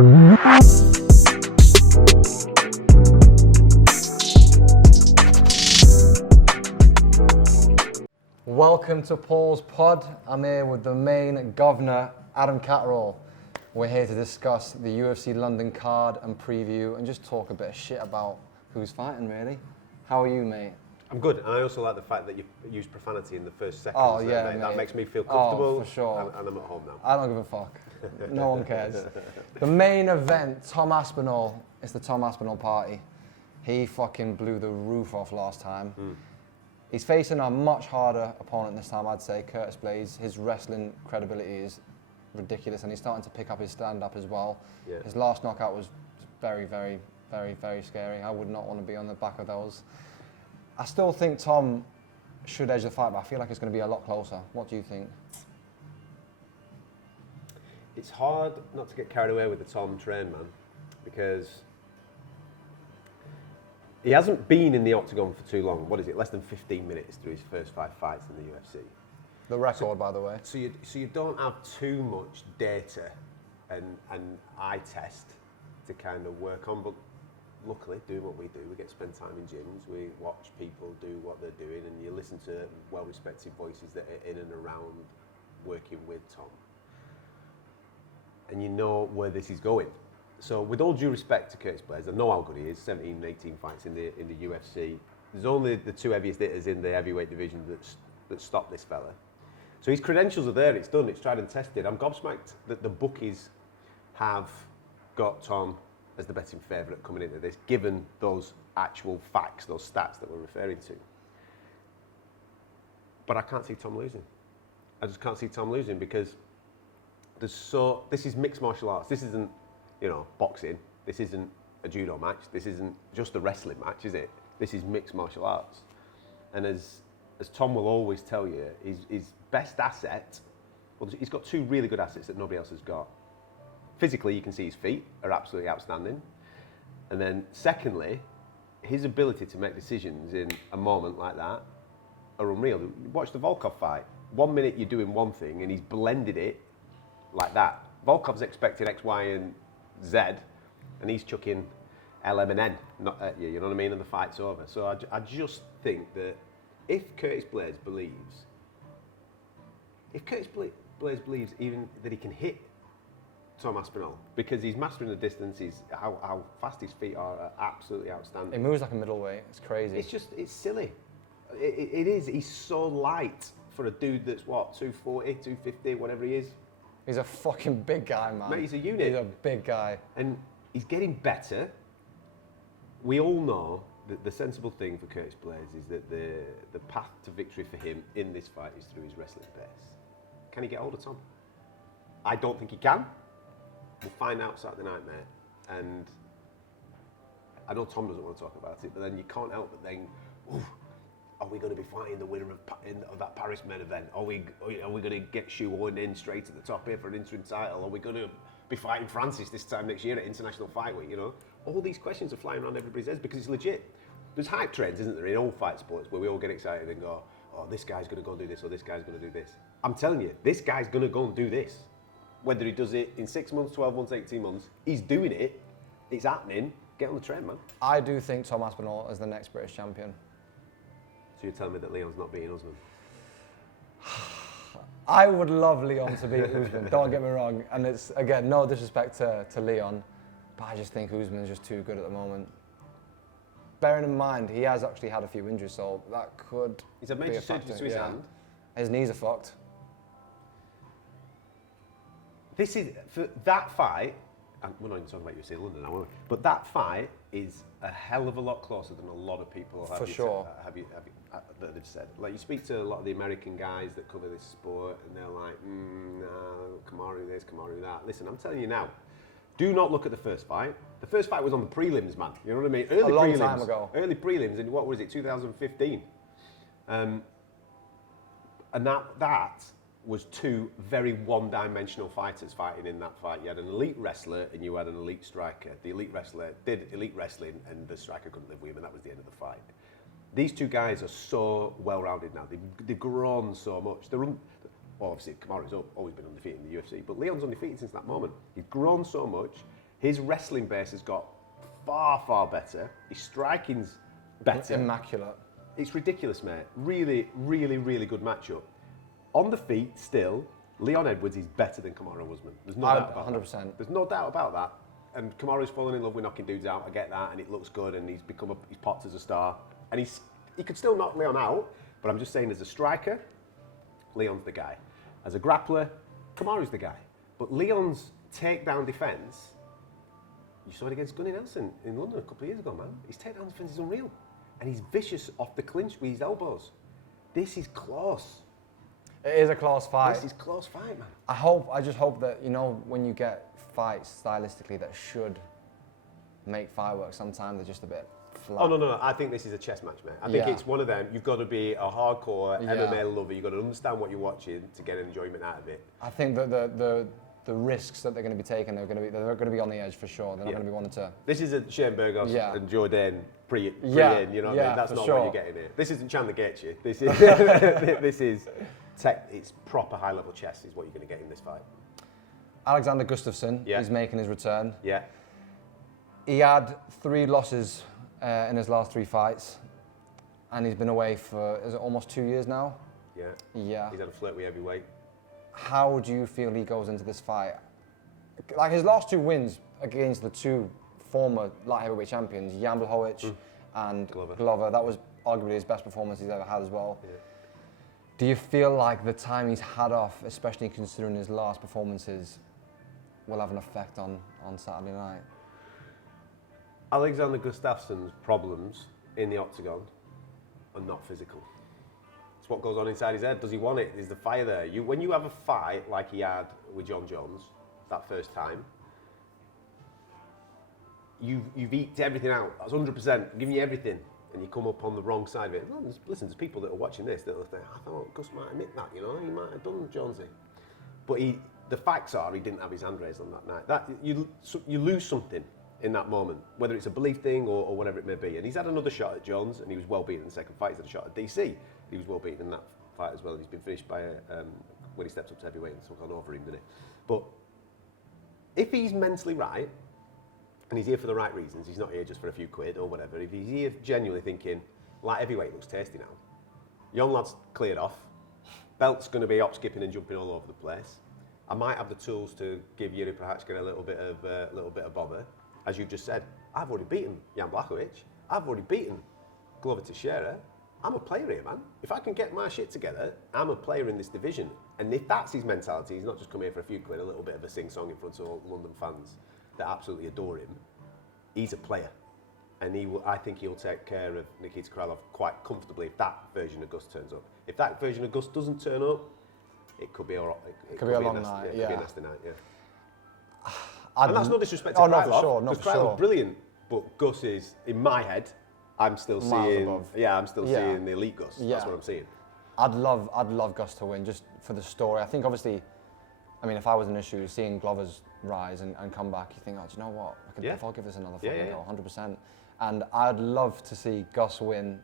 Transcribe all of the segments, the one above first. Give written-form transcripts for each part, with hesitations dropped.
Welcome to Paul's Pod. I'm here with the main governor, Adam Catterall. We're here to discuss the UFC London card and preview and just talk a bit of shit about who's fighting, really. How are you, mate? I'm good, and I also like the fact that you used profanity in the first seconds. Oh, yeah, mate. That makes me feel comfortable. Oh, for sure. And I'm at home now. I don't give a fuck. No one cares. The main event, Tom Aspinall. It's the Tom Aspinall party. He fucking blew the roof off last time. He's facing a much harder opponent this time, I'd say, Curtis Blaydes. His wrestling credibility is ridiculous, and he's starting to pick up his stand-up as well. Yeah. His last knockout was very, very, very, very scary. I would not want to be on the back of those. I still think Tom should edge the fight, but I feel like it's going to be a lot closer. What do you think? It's hard not to get carried away with the Tom train, man, because he hasn't been in the octagon for too long. What is it? Less than 15 minutes through his first 5 fights in the UFC. The record, by the way. So you don't have too much data and eye test to kind of work on, but luckily, doing what we do, we get to spend time in gyms, we watch people do what they're doing, and you listen to well-respected voices that are in and around working with Tom. And you know where this is going. So with all due respect to Curtis Blaydes, I know how good he is, 17, 18 fights in the UFC. There's only the 2 heaviest hitters in the heavyweight division that stop this fella. So his credentials are there, it's done, it's tried and tested. I'm gobsmacked that the bookies have got Tom as the betting favourite coming into this, given those actual facts, those stats that we're referring to. But I can't see Tom losing. I just can't see Tom losing because this is mixed martial arts. This isn't, boxing. This isn't a judo match. This isn't just a wrestling match, is it? This is mixed martial arts. And as Tom will always tell you, his best asset, well, he's got 2 really good assets that nobody else has got. Physically, you can see his feet are absolutely outstanding. And then secondly, his ability to make decisions in a moment like that are unreal. Watch the Volkov fight. 1 minute you're doing one thing and he's blended it like that. Volkov's expecting X, Y, and Z, and he's chucking L, M, and N not at you know what I mean? And the fight's over. So I just think that if Curtis Blaydes believes even that he can hit Tom Aspinall, because he's mastering the distance, how fast his feet are absolutely outstanding. He moves like a middleweight. It's crazy. It's silly. It is. He's so light for a dude that's, 240, 250, whatever he is. He's a fucking big guy, man. Mate, he's a unit. He's a big guy. And he's getting better. We all know that the sensible thing for Curtis Blaydes is that the path to victory for him in this fight is through his wrestling pace. Can he get hold of Tom? I don't think he can. We'll find out Saturday night, mate. And I know Tom doesn't want to talk about it, but then you can't help but think, are we going to be fighting the winner of that Paris main event? Are we going to get shoehorned in straight to the top here for an interim title? Are we going to be fighting Francis this time next year at International Fight Week? All these questions are flying around everybody's heads because it's legit. There's hype trains, isn't there, in all fight sports where we all get excited and go, oh, this guy's going to go and do this, or this guy's going to do this. I'm telling you, this guy's going to go and do this. Whether he does it in 6 months, 12 months, 18 months, he's doing it. It's happening. Get on the train, man. I do think Tom Aspinall is the next British champion. So you're telling me that Leon's not beating Usman? I would love Leon to beat Usman, don't get me wrong. And it's, again, no disrespect to Leon, but I just think Usman's just too good at the moment. Bearing in mind, he has actually had a few injuries, so that could He's had major surgery to his hand. His knees are fucked. This is, for that fight, and we're not even talking about UFC London now, are we? But that fight is a hell of a lot closer than a lot of people have that have said. Like, you speak to a lot of the American guys that cover this sport, and they're like, no, Kamaru this, Kamaru that. Listen, I'm telling you now, do not look at the first fight. The first fight was on the prelims, man. You know what I mean? A long time ago. Early prelims in, what was it, 2015? And that was 2 very one-dimensional fighters fighting in that fight. You had an elite wrestler and you had an elite striker. The elite wrestler did elite wrestling and the striker couldn't live with him, and that was the end of the fight. These 2 guys are so well-rounded now. They've grown so much. Obviously, Kamaru's always been undefeated in the UFC, but Leon's undefeated since that moment. He's grown so much. His wrestling base has got far, far better. His striking's better. Immaculate. It's ridiculous, mate. Really, really, really good matchup. On the feet, still, Leon Edwards is better than Kamaru Usman. There's no doubt about 100%. that. There's no doubt about that. And Kamaru's fallen in love with knocking dudes out. I get that, and it looks good, and he's popped as a star. And he could still knock Leon out, but I'm just saying, as a striker, Leon's the guy. As a grappler, Kamaru's the guy. But Leon's takedown defence, you saw it against Gunnar Nelson in London a couple of years ago, man. His takedown defence is unreal. And he's vicious off the clinch with his elbows. This is close. It is a close fight. This is close fight, man. I just hope that, when you get fights stylistically that should make fireworks, sometimes they're just a bit flat. Oh, no. I think this is a chess match, mate. I think it's one of them. You've got to be a hardcore MMA lover. You've got to understand what you're watching to get enjoyment out of it. I think that the risks that they're going to be taking, they're going to be on the edge for sure. They're not going to be wanting to. This is a Shane Burgos and Jordan pre-in, you know what I mean? That's not what you're getting here. This isn't Chandler Gaethje. This is this is it's proper high-level chess is what you're going to get in this fight. Alexander Gustafsson is making his return. Yeah. He had 3 losses in his last 3 fights, and he's been away for almost 2 years now. Yeah. He's had a flirt with heavyweight. How do you feel he goes into this fight? Like his last 2 wins against the 2 former light heavyweight champions, Jan Blachowicz and Glover, that was arguably his best performance he's ever had as well. Yeah. Do you feel like the time he's had off, especially considering his last performances, will have an effect on Saturday night? Alexander Gustafsson's problems in the octagon are not physical. It's what goes on inside his head. Does he want it? Is the fire there? When you have a fight like he had with John Jones that first time, you've eked everything out. That's 100%, giving you everything, and you come up on the wrong side of it. Well, listen, there's people that are watching this that will think, I thought Gus might admit that, he might have done Jonesy. But the facts are he didn't have his hand raised on that night. You lose something in that moment, whether it's a belief thing or whatever it may be. And he's had another shot at Jones, and he was well beaten in the second fight. He's had a shot at DC. He was well beaten in that fight as well. And he's been finished by when he stepped up to heavyweight and took on over him, didn't he? But if he's mentally right, and he's here for the right reasons, he's not here just for a few quid or whatever. If he's here genuinely thinking, light heavyweight looks tasty now, young lad's cleared off, belt's going to be hop, skipping and jumping all over the place. I might have the tools to give Yuri Prochazka a little bit of bother. As you've just said, I've already beaten Jan Blachowicz. I've already beaten Glover Teixeira. I'm a player here, man. If I can get my shit together, I'm a player in this division. And if that's his mentality, he's not just come here for a few quid, a little bit of a sing-song in front of all London fans that absolutely adore him. He's a player. And I think he'll take care of Nikita Krylov quite comfortably if that version of Gus turns up. If that version of Gus doesn't turn up, it could be all right. It could be a long night, It could be a nasty night, yeah. And that's no disrespect to Krylov. No, for sure. Because Krylov's brilliant, but Gus is, in my head, I'm still seeing the elite Gus. Yeah. That's what I'm seeing. I'd love Gus to win just for the story. I think obviously, if I was an issue, seeing Glover's rise and come back, you think, do you know what? If I'll give this another fucking go, 100%. And I'd love to see Gus win,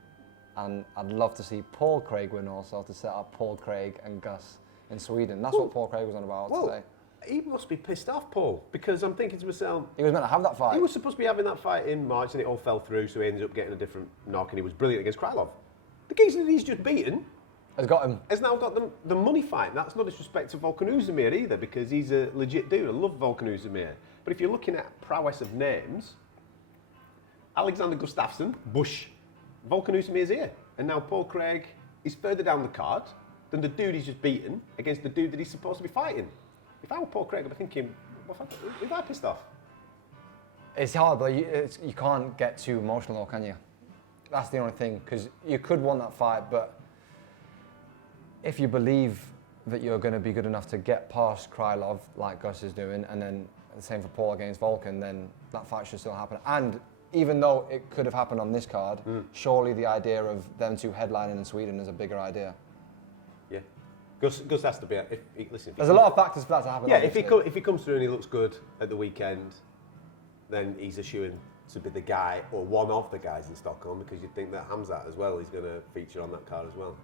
and I'd love to see Paul Craig win also, to set up Paul Craig and Gus in Sweden. That's what Paul Craig was on about today. He must be pissed off, Paul, because I'm thinking to myself... He was meant to have that fight. He was supposed to be having that fight in March, and it all fell through, so he ended up getting a different knock, and he was brilliant against Krylov. The geezer that he's just beaten... Has got him. Has now got the money fight. That's no disrespect to Volkan Oezdemir either, because he's a legit dude. I love Volkan Oezdemir. But if you're looking at prowess of names, Alexander Gustafsson, Bush, Volkan Oezdemir's here. And now Paul Craig is further down the card than the dude he's just beaten against the dude that he's supposed to be fighting. If I were Paul Craig, I'd be thinking, if I pissed off? It's hard, but you can't get too emotional, though, can you? That's the only thing, because you could want that fight, but if you believe that you're going to be good enough to get past Krylov, like Gus is doing, and then the same for Paul against Volkan, then that fight should still happen. And even though it could have happened on this card, surely the idea of them two headlining in Sweden is a bigger idea. Yeah. Gus has to be. There's a lot of factors for that to happen. Yeah, if he comes through and he looks good at the weekend, then he's assuring to be the guy or one of the guys in Stockholm, because you'd think that Hamzat as well is going to feature on that card as well.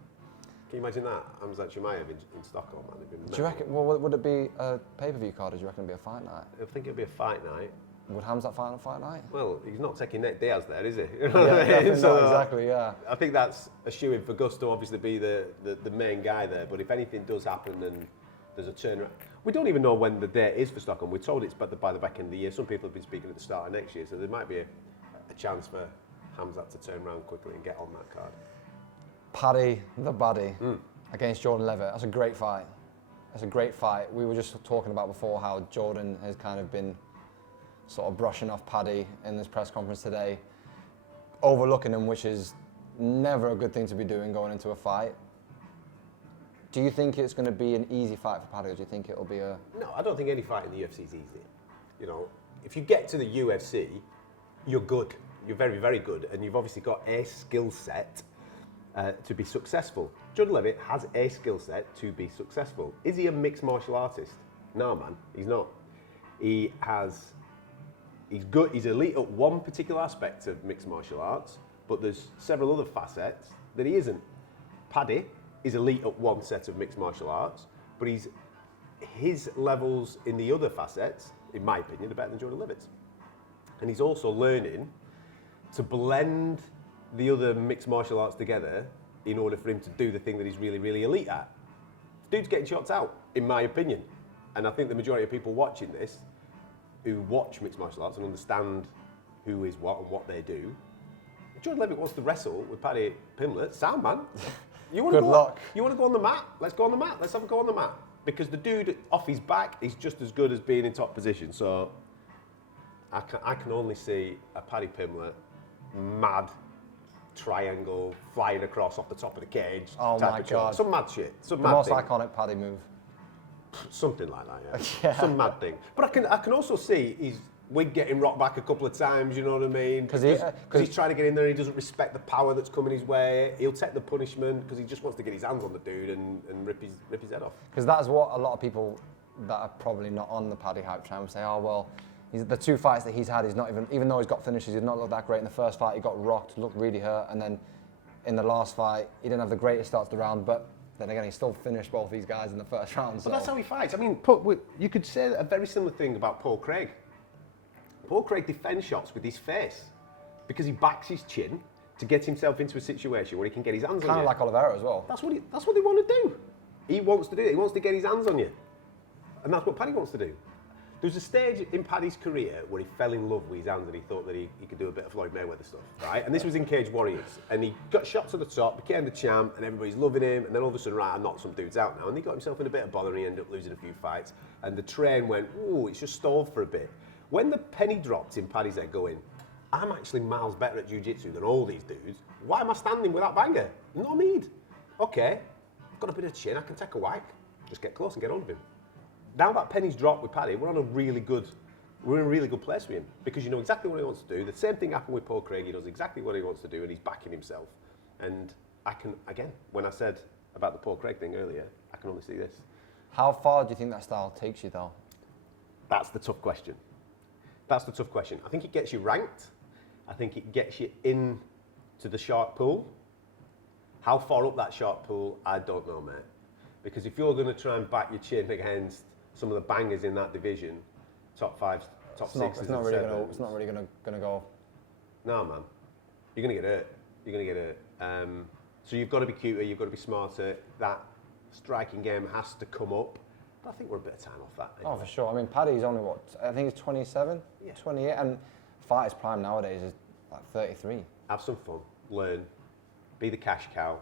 Can you imagine that? Hamzat Chimaev in Stockholm, man. Do you reckon? Well, would it be a pay-per-view card, or do you reckon it'd be a fight night? I think it'd be a fight night. Would Hamzat fight on fight night? Well, he's not taking Nate Diaz there, is he? You know Yeah, what I mean? definitely So, not, exactly, yeah. I think that's a shoo-in for Gus to obviously be the main guy there. But if anything does happen and there's a turnaround, we don't even know when the date is for Stockholm. We're told it's by the back end of the year. Some people have been speaking at the start of next year, so there might be a chance for Hamzat to turn around quickly and get on that card. Paddy, the baddie, against Jordan Levitt. That's a great fight. That's a great fight. We were just talking about before how Jordan has kind of been sort of brushing off Paddy in this press conference today, overlooking him, which is never a good thing to be doing going into a fight. Do you think it's going to be an easy fight for Paddy, or do you think it'll be a... No, I don't think any fight in the UFC is easy. You know, if you get to the UFC, you're good. You're very, very good, and you've obviously got a skill set to be successful. Jordan Levitt has a skill set to be successful. Is he a mixed martial artist? No, man, he's not. He's good. He's elite at one particular aspect of mixed martial arts, but there's several other facets that he isn't. Paddy is elite at one set of mixed martial arts, but his levels in the other facets, in my opinion, are better than Jordan Levitt's. And he's also learning to blend the other mixed martial arts together in order for him to do the thing that he's really, really elite at. The dude's getting shots out, in my opinion. And I think the majority of people watching this, who watch mixed martial arts and understand who is what and what they do, if Jordan Levitt wants to wrestle with Paddy Pimblett, sound, man. You want to Good luck. You want to go on the mat? Let's go on the mat. Let's have a go on the mat. Because the dude off his back is just as good as being in top position. So I can only see a Paddy Pimblett mad triangle flying across off the top of the cage. Oh type my of shot. God. Some mad shit. Some The mad most thing. iconic Paddy move. Something like that, yeah. Yeah. Some mad thing. But I can also see his wig getting rocked back a couple of times, you know what I mean? Because he's trying to get in there and he doesn't respect the power that's coming his way. He'll take the punishment because he just wants to get his hands on the dude and rip his head off. Because that's what a lot of people that are probably not on the Paddy hype train would say, oh, well, the two fights that he's had, he's not even though he's got finishes, he's not looked that great. In the first fight, he got rocked, looked really hurt, and then in the last fight, he didn't have the greatest start to the round, but then again, he still finished both these guys in the first round. So. But that's how he fights. I mean, you could say a very similar thing about Paul Craig. Paul Craig defends shots with his face because he backs his chin to get himself into a situation where he can get his hands on you. Kind of like Oliveira as well. That's what they want to do. He wants to do it. He wants to get his hands on you. And that's what Paddy wants to do. There was a stage in Paddy's career where he fell in love with his hands and he thought that he could do a bit of Floyd Mayweather stuff, right? And this was in Cage Warriors. And he got shot to the top, became the champ, and everybody's loving him. And then all of a sudden, right, I knocked some dudes out now. And he got himself in a bit of bother and he ended up losing a few fights. And the train went, ooh, it's just stalled for a bit. When the penny dropped in Paddy's head going, I'm actually miles better at jiu-jitsu than all these dudes. Why am I standing with that banger? No need. Okay, I've got a bit of chin, I can take a whack. Just get close and get on with him. Now that penny's dropped with Paddy, we're in a really good place with him because you know exactly what he wants to do. The same thing happened with Paul Craig. He knows exactly what he wants to do and he's backing himself. And I can, again, when I said about the Paul Craig thing earlier, I can only see this. How far do you think that style takes you, though? That's the tough question. That's the tough question. I think it gets you ranked. I think it gets you into the shark pool. How far up that shark pool, I don't know, mate. Because if you're going to try and back your chin against some of the bangers in that division, top fives, top sixes, it's not really going to go. No, man. You're going to get hurt. You're going to get hurt. So you've got to be cuter. You've got to be smarter. That striking game has to come up. But I think we're a bit of time off that. Anyway. Oh, for sure. I mean, Paddy's only what? I think he's 27, 28, and fighters prime nowadays is like 33. Have some fun. Learn. Be the cash cow.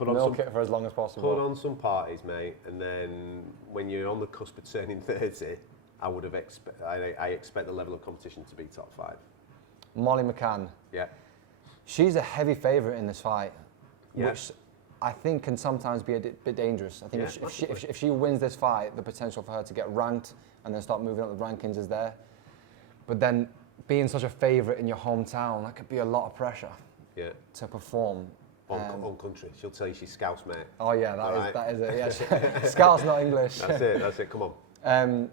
Milk it for as long as possible. Put on some parties, mate, and then when you're on the cusp of turning 30, I expect the level of competition to be top 5. Molly McCann. Yeah. She's a heavy favourite in this fight, which I think can sometimes be a bit dangerous. I think if she wins this fight, the potential for her to get ranked and then start moving up the rankings is there. But then being such a favourite in your hometown, that could be a lot of pressure to perform. On country. She'll tell you she's Scouse, mate. Oh yeah, that is it. Yeah, Scouse, not English. That's it. Come on.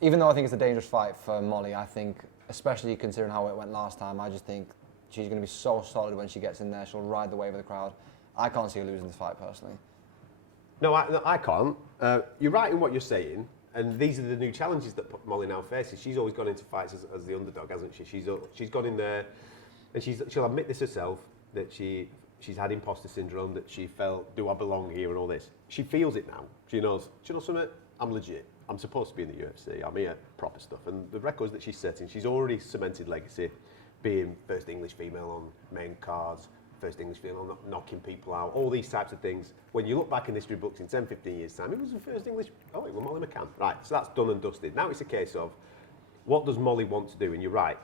Even though I think it's a dangerous fight for Molly, I think, especially considering how it went last time, I just think she's going to be so solid when she gets in there. She'll ride the wave of the crowd. I can't see her losing this fight personally. No, I can't. You're right in what you're saying, And these are the new challenges that Molly now faces. She's always gone into fights as the underdog, hasn't she? She's gone in there, and she'll admit this herself, that she's had imposter syndrome, that she felt, do I belong here, and all this. She feels it now. She knows, do you know something? I'm legit. I'm supposed to be in the UFC. I'm here, proper stuff. And the records that she's setting, she's already cemented legacy, being first English female on main cards, first English female knocking people out, all these types of things. When you look back in history books in 10, 15 years' time, it was the first English, oh, it was Molly McCann. Right, so that's done and dusted. Now it's a case of, what does Molly want to do? And you're right.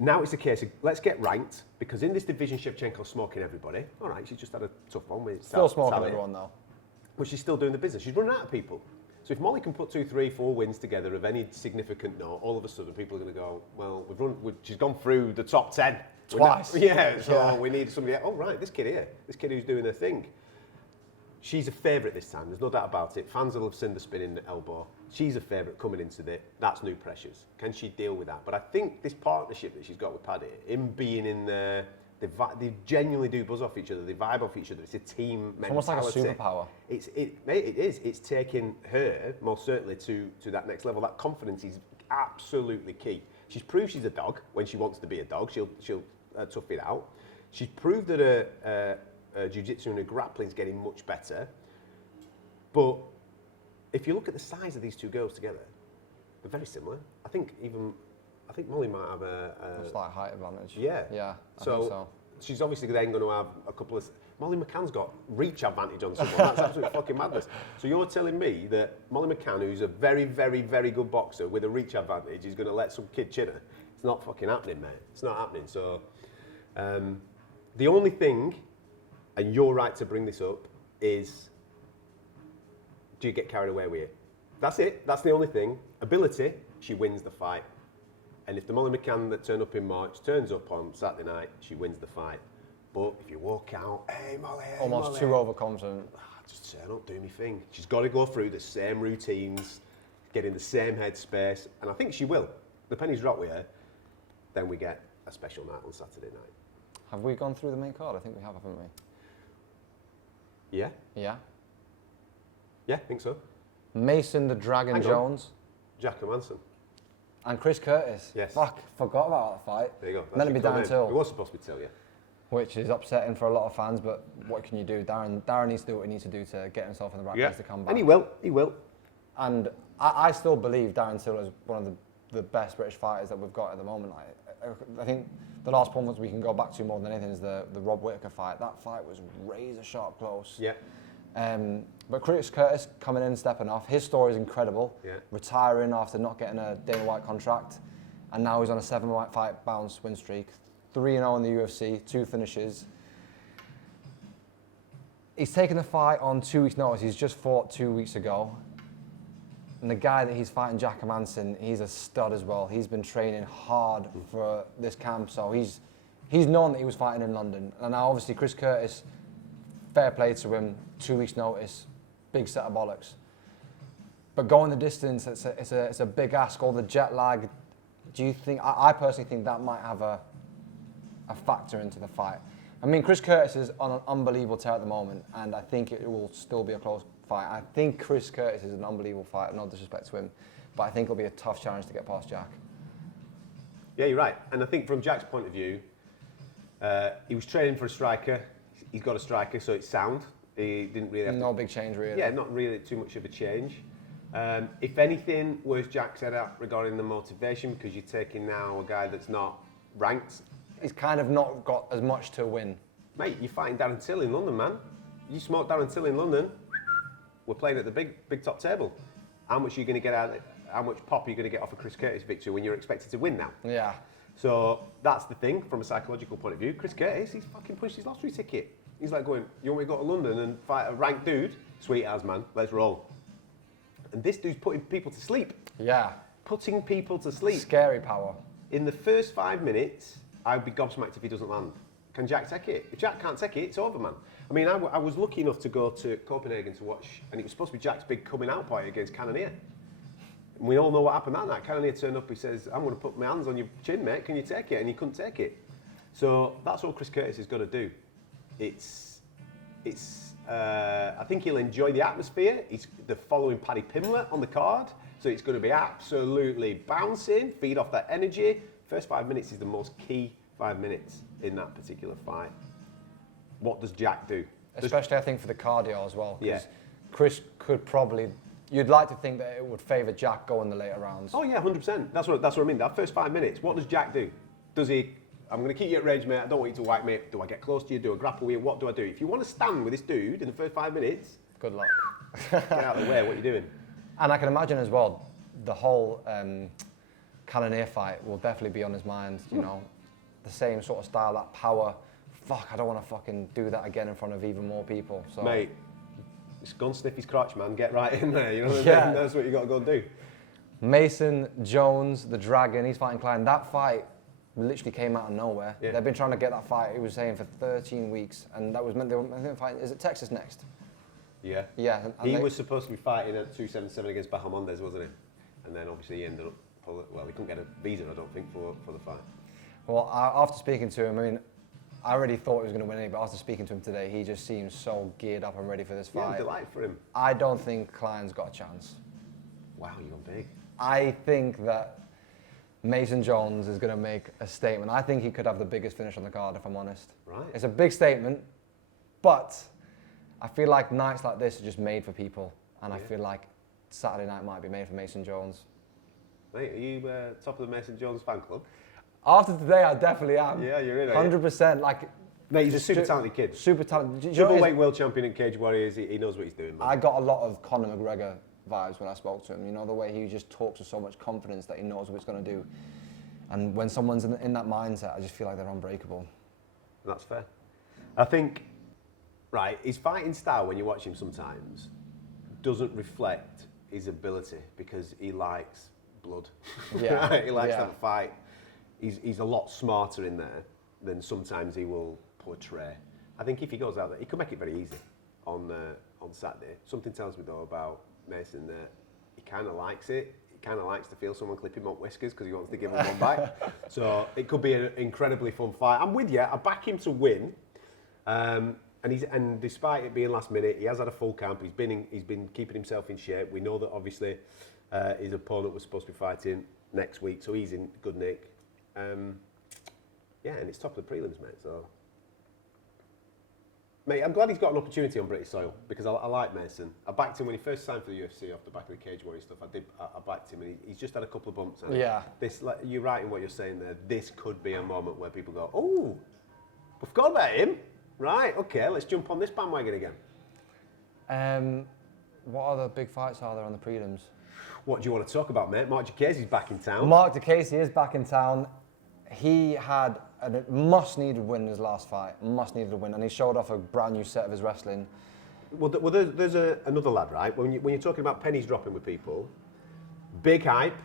Now it's a case of, let's get ranked, because in this division, Shevchenko's smoking everybody. All right, she's just had a tough one with Still smoking everyone, though. But she's still doing the business. She's running out of people. So if Molly can put 2, 3, 4 wins together of any significant note, all of a sudden people are going to go, well, she's gone through the top 10. Twice. We need somebody. Oh, right, this kid here, this kid who's doing her thing. She's a favourite this time, there's no doubt about it. Fans will have seen the spinning elbow. She's a favourite coming into it. That's new pressures. Can she deal with that? But I think this partnership that she's got with Paddy, him being in there, they genuinely do buzz off each other. They vibe off each other. It's a team mentality. It's almost like a superpower. It is. It's taking her, most certainly, to that next level. That confidence is absolutely key. She's proved she's a dog when she wants to be a dog. She'll tough it out. She's proved that her jiu-jitsu and her grappling is getting much better. But if you look at the size of these two girls together, they're very similar. I think Molly might have a slight height advantage. Yeah. Yeah. I think so. She's obviously then going to have a couple of. Molly McCann's got reach advantage on someone. That's absolute fucking madness. So you're telling me that Molly McCann, who's a very, very, very good boxer with a reach advantage, is going to let some kid chin her? It's not fucking happening, mate. It's not happening. So the only thing, and you're right to bring this up, is do you get carried away with it? That's it. That's the only thing. Ability, she wins the fight. And if the Molly McCann that turned up in March turns up on Saturday night, she wins the fight. But if you walk out, hey Molly, hey, almost Molly, too overconfident. Just turn up, do me thing. She's got to go through the same routines, get in the same headspace, and I think she will. The pennies drop with her, then we get a special night on Saturday night. Have we gone through the main card? I think we have, haven't we? Yeah? Yeah. Yeah, I think so. Mason the Dragon Jones. Jack Manson. And Chris Curtis. Yes. Fuck, forgot about that fight. There you go. Meant to be Darren Till. It was supposed to be Till, yeah. Which is upsetting for a lot of fans, but what can you do? Darren needs to do what he needs to do to get himself in the right place to come back. And he will. And I still believe Darren Till is one of the best British fighters that we've got at the moment. I think the last performance we can go back to more than anything is the Rob Whittaker fight. That fight was razor sharp close. Yeah. But Chris Curtis coming in, stepping off, his story is incredible. Yeah. Retiring after not getting a Dana White contract, and now he's on a 7-fight bounce win streak, 3-0 in the UFC, 2 finishes. He's taken the fight on 2 weeks' notice. He's just fought 2 weeks ago. And the guy that he's fighting, Jack Manson, he's a stud as well. He's been training hard for this camp, so he's known that he was fighting in London. And now obviously Chris Curtis, fair play to him, 2 weeks' notice, big set of bollocks. But going the distance, it's a big ask. All the jet lag. Do you think? I personally think that might have a factor into the fight. I mean, Chris Curtis is on an unbelievable tear at the moment, and I think it will still be a close fight. I think Chris Curtis is an unbelievable fighter, no disrespect to him, but I think it'll be a tough challenge to get past Jack. Yeah, you're right. And I think from Jack's point of view, he was training for a striker. He's got a striker, so it's sound. He didn't really have no big change, really. Yeah, not really too much of a change. If anything, where's Jack's head at regarding the motivation? Because you're taking now a guy that's not ranked. He's kind of not got as much to win. Mate, you're fighting Darren Till in London, man. You smoked Darren Till in London. We're playing at the big top table. How much are you going to get out of it? How much pop are you going to get off a Chris Curtis victory when you're expected to win now? Yeah. So that's the thing from a psychological point of view. Chris Curtis, he's fucking punched his lottery ticket. He's like going, you want me to go to London and fight a ranked dude? Sweet as, man. Let's roll. And this dude's putting people to sleep. Yeah. Putting people to sleep. Scary power. In the first 5 minutes, I'd be gobsmacked if he doesn't land. Can Jack take it? If Jack can't take it, it's over, man. I mean, I was lucky enough to go to Copenhagen to watch, and it was supposed to be Jack's big coming out party against Cannonier. And we all know what happened that night. Cannonier turned up, he says, I'm going to put my hands on your chin, mate, can you take it? And he couldn't take it. So that's all Chris Curtis has got to do. It's I think he'll enjoy the atmosphere. They're following Paddy Pimblett on the card, so it's going to be absolutely bouncing, feed off that energy. First 5 minutes is the most key 5 minutes in that particular fight. What does Jack do? Especially, I think, for the cardio as well. Yeah. Chris could probably... You'd like to think that it would favour Jack going the later rounds. Oh, yeah, 100%. That's what I mean. That first 5 minutes, what does Jack do? Does he... I'm going to keep you at range, mate. I don't want you to wipe me. Do I get close to you? Do I grapple with you? What do I do? If you want to stand with this dude in the first 5 minutes... Good luck. Get out of the way. What are you doing? And I can imagine as well, the whole Cannonier fight will definitely be on his mind, you know. The same sort of style, that power. Fuck, I don't want to fucking do that again in front of even more people. So. Mate, just go and sniff his crotch, man. Get right in there, you know what I Yeah. mean? That's what you got to go and do. Mason Jones, the Dragon, he's fighting Klein. That fight literally came out of nowhere. Yeah. They've been trying to get that fight, he was saying, for 13 weeks. And that was meant, they were fighting, is it Texas next? Yeah. Yeah. And He was supposed to be fighting at 277 against Bahamondes, wasn't he? And then obviously he ended up, well, he couldn't get a visa, I don't think, for the fight. Well, after speaking to him, I mean, I already thought he was going to win it, but after speaking to him today, he just seems so geared up and ready for this Yeah, fight. I'm delighted for him. I don't think Klein's got a chance. Wow, you're going big. I think that Mason Jones is going to make a statement. I think he could have the biggest finish on the card, if I'm honest. Right. It's a big statement, but I feel like nights like this are just made for people, and I feel like Saturday night might be made for Mason Jones. Mate, are you top of the Mason Jones fan club? After today, I definitely am. Yeah, you're in, 100%. Like, Mate, he's a super talented kid. super talented. Do you know what it is? Double weight world champion in Cage Warriors. He knows what he's doing, man. I got a lot of Conor McGregor vibes when I spoke to him. You know, the way he just talks with so much confidence that he knows what he's going to do. And when someone's in that mindset, I just feel like they're unbreakable. That's fair. I think, right, his fighting style, when you watch him sometimes, doesn't reflect his ability because he likes blood. Yeah. Right? He likes to Yeah. have a fight. He's a lot smarter in there than sometimes he will portray. I think if he goes out there, he could make it very easy on Saturday. Something tells me though about Mason that he kind of likes it. He kind of likes to feel someone clip him up whiskers because he wants to give him one back. So it could be an incredibly fun fight. I'm with you. I back him to win. And despite it being last minute, he has had a full camp. He's been keeping himself in shape. We know that obviously his opponent was supposed to be fighting next week, so he's in good nick. Yeah, and it's top of the prelims, mate. So, mate, I'm glad he's got an opportunity on British soil because I like Mason. I backed him when he first signed for the UFC off the back of the Cage Warrior stuff. I backed him, and he's just had a couple of bumps. Yeah. This, like, you're right in what you're saying there. This could be a moment where people go, "Oh, we forgot about him." Right? Okay, let's jump on this bandwagon again. What other big fights are there on the prelims? What do you want to talk about, mate? Mark Diakiese's back in town. Mark Diakiese is back in town. He had a must-needed win in his last fight. Must-needed win, and he showed off a brand new set of his wrestling. Well, there's another lad, right? When you're talking about pennies dropping with people, big hype,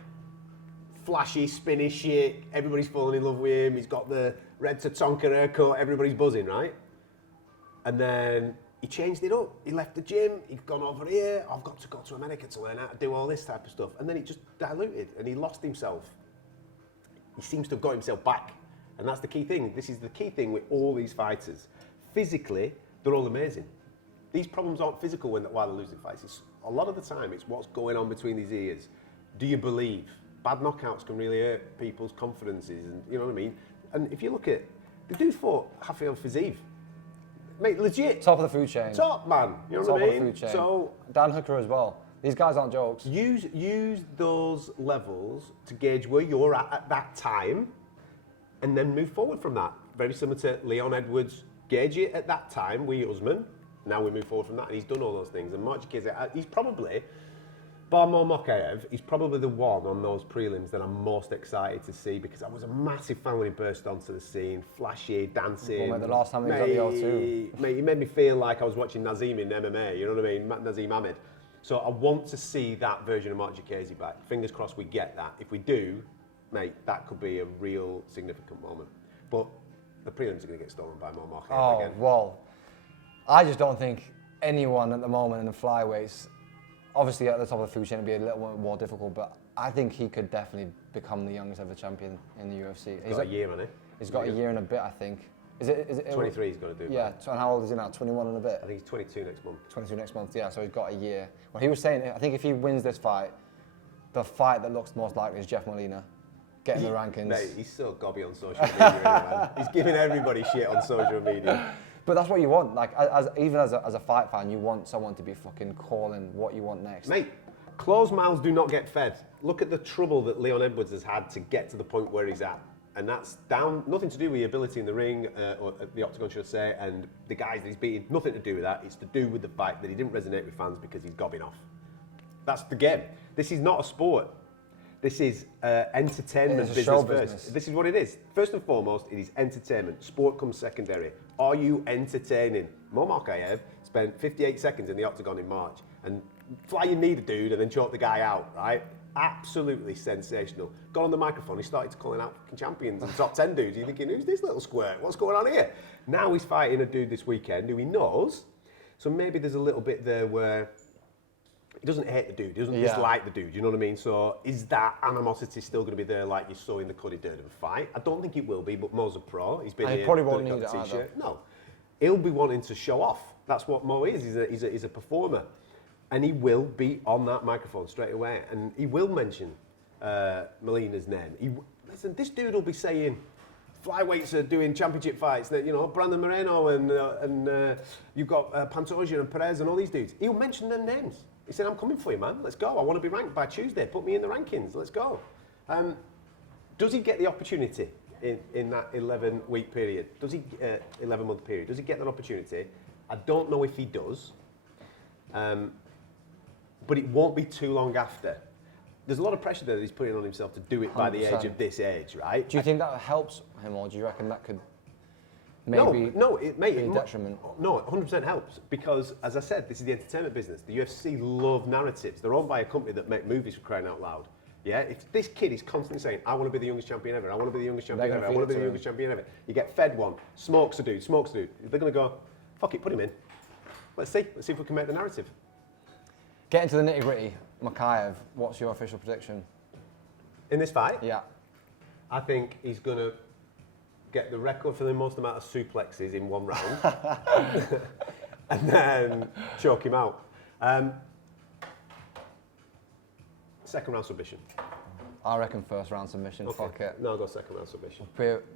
flashy, spinny shit, everybody's falling in love with him, he's got the red Tatonka haircut, everybody's buzzing, right? And then he changed it up. He left the gym, he's gone over here, I've got to go to America to learn how to do all this type of stuff. And then it just diluted and he lost himself. He seems to have got himself back. And that's the key thing. This is the key thing with all these fighters. Physically, they're all amazing. These problems aren't physical while they're losing fights. A lot of the time, it's what's going on between these ears. Do you believe? Bad knockouts can really hurt people's confidences, and you know what I mean? And if you look at, the dude fought Rafael Fiziev. Mate, legit. Top of the food chain. Top, man. You know Top what I of mean? the food chain. So, Dan Hooker as well. These guys aren't jokes. use those levels to gauge where you're at that time, and then move forward from that. Very similar to Leon Edwards. Gauge it at that time with Usman. Now we move forward from that, and he's done all those things. And Mark Diakiese, he's probably, bar Mokaev, he's probably the one on those prelims that I'm most excited to see because I was a massive fan when he burst onto the scene, flashy, dancing. Well, mate, the last time he was at the O2. Mate, he made me feel like I was watching Nazim in MMA, you know what I mean? Nazim Ahmed. So I want to see that version of Mark Diakiese back. Fingers crossed we get that. If we do, mate, that could be a real significant moment. But the prelims are going to get stolen by Mokaev again. Well, I just don't think anyone at the moment in the flyweights, obviously at the top of the food chain, it'd be a little more difficult, but I think he could definitely become the youngest ever champion in the UFC. He's got a year on it. He's got a year and a bit, I think. Is it 23 he's got to do. Yeah, so and how old is he now? 21 and a bit? I think he's 22 next month. 22 next month, yeah, so he's got a year. Well, he was saying, I think if he wins this fight, the fight that looks most likely is Jeff Molina. Getting the rankings. Mate, he's so gobby on social media, man. He's giving everybody shit on social media. But that's what you want. Like, even as a fight fan, you want someone to be fucking calling what you want next. Mate, closed mouths do not get fed. Look at the trouble that Leon Edwards has had to get to the point where he's at. And that's down, nothing to do with your ability in the ring, or the octagon, should I say, and the guys that he's beating. Nothing to do with that. It's to do with the fact that he didn't resonate with fans because he's gobbing off. That's the game. This is not a sport. This is entertainment business first. This is what it is. First and foremost, it is entertainment. Sport comes secondary. Are you entertaining? Muammar Mokaev spent 58 seconds in the octagon in March and flying knee the dude and then choke the guy out, right? Absolutely sensational. Got on the microphone, he started calling out fucking champions and top 10 dudes. You're thinking, who's this little squirt? What's going on here? Now he's fighting a dude this weekend who he knows. So maybe there's a little bit there where he doesn't hate the dude, he doesn't dislike the dude, you know what I mean? So is that animosity still going to be there like you saw in the Cuddy Durden fight? I don't think it will be, but Mo's a pro. He's been here, probably won't got need the it t-shirt. either. No, he'll be wanting to show off. That's what Mo is. He's a performer. And he will be on that microphone straight away. And he will mention Molina's name. Listen, this dude will be saying, flyweights are doing championship fights, that, you know, Brandon Moreno and you've got Pantoja and Perez and all these dudes. He'll mention their names. He said, I'm coming for you, man. Let's go. I want to be ranked by Tuesday. Put me in the rankings. Let's go. Does he get the opportunity in that 11-week period? 11-month period? Does he get that opportunity? I don't know if he does. But it won't be too long after. There's a lot of pressure there that he's putting on himself to do it by the age of this age, right? Do you think that helps him, or do you reckon that could maybe be a detriment? No, it 100% helps, because, as I said, this is the entertainment business. The UFC love narratives. They're owned by a company that make movies, for crying out loud. Yeah, if this kid is constantly saying, I want to be the youngest champion ever, I want to be the youngest champion ever, I want to be the youngest champion ever, you get fed one, smokes a dude, they're going to go, fuck it, put him in. Let's see if we can make the narrative. Getting to the nitty-gritty, Mokaev, what's your official prediction? In this fight? Yeah. I think he's going to get the record for the most amount of suplexes in one round and then choke him out. Second round submission. I reckon first round submission, Okay. fuck it. No, I'll go second round submission.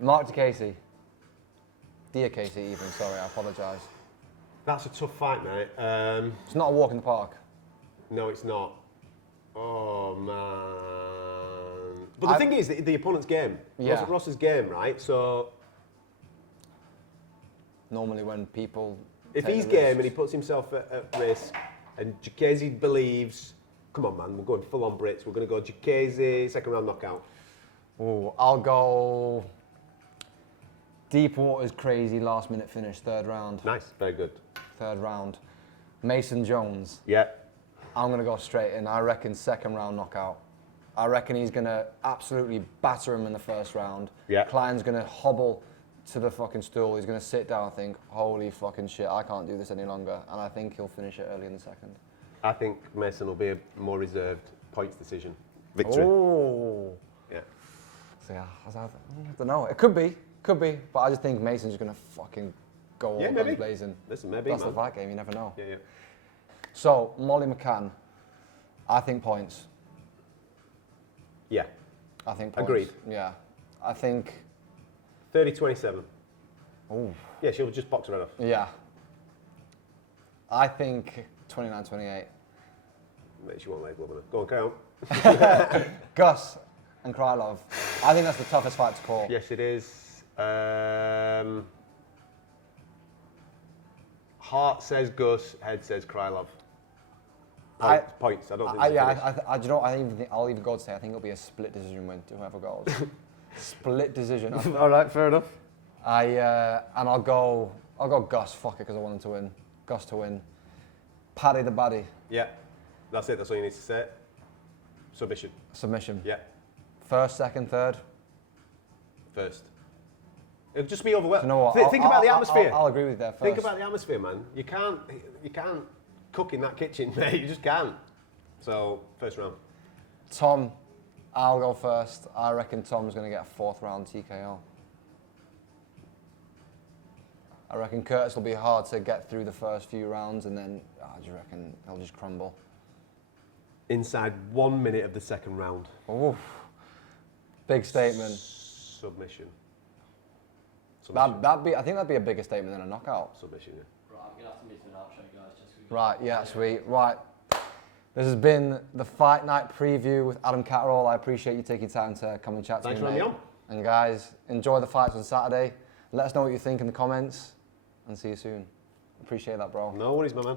Mark to Casey. Dear Casey even, sorry, I apologise. That's a tough fight, mate. It's not a walk in the park. No, it's not. Oh, man. But the thing is, the opponent's game. Yeah. Ross's game, right? So normally when people... if he's game and he puts himself at risk, and Jacquezi believes, come on, man, we're going full on Brits. We're going to go Jacquezi, second round knockout. Oh, I'll go Deepwater's crazy last minute finish, third round. Nice, very good. Third round. Mason Jones. Yeah. I'm going to go straight in. I reckon second round knockout. I reckon he's going to absolutely batter him in the first round. Yeah. Klein's going to hobble to the fucking stool. He's going to sit down and think, holy fucking shit, I can't do this any longer. And I think he'll finish it early in the second. I think Mason will be a more reserved points decision victory. Oh. Yeah. So yeah, I don't know. It could be, but I just think Mason's going to fucking go all guns blazing. Listen, maybe, That's man. the fight game, you never know. Yeah, yeah. So, Molly McCann, I think points. Yeah. I think points. Agreed. Yeah. I think... 30-27. Oh. Yeah, she'll just box her head off. Yeah. I think 29-28. Mate, she won't lay glove on her. Go on, carry on. Gus and Krylov. I think that's the toughest fight to call. Yes, it is. Heart says Gus, head says Krylov. Points. I don't think do you know what, I'll even go to say I think it'll be a split decision win to whoever goes. Split decision. All right, fair enough. And I'll go Gus, fuck it, because I want him to win. Gus to win. Paddy the baddie. Yeah, that's it. That's all you need to say. Submission. Submission. Yeah. First, second, third. First. It'll just be overwhelming. You know what? Think about the atmosphere. I'll agree with that first. Think about the atmosphere, man. You can't cook in that kitchen, mate. You just can't. So, first round. Tom, I'll go first. I reckon Tom's going to get a fourth round TKO. I reckon Curtis will be hard to get through the first few rounds, and then I just reckon he'll just crumble. Inside 1 minute of the second round. Oof. Big statement. Submission. I think that'd be a bigger statement than a knockout. Submission, yeah. Right, I'm going to have to move to an outro, guys. Just so we Right, yeah, sweet. Right. This has been the Fight Night preview with Adam Catterall. I appreciate you taking time to come and chat Thanks to for me, having mate. me on. And guys, enjoy the fights on Saturday. Let us know what you think in the comments, and see you soon. Appreciate that, bro. No worries, my man.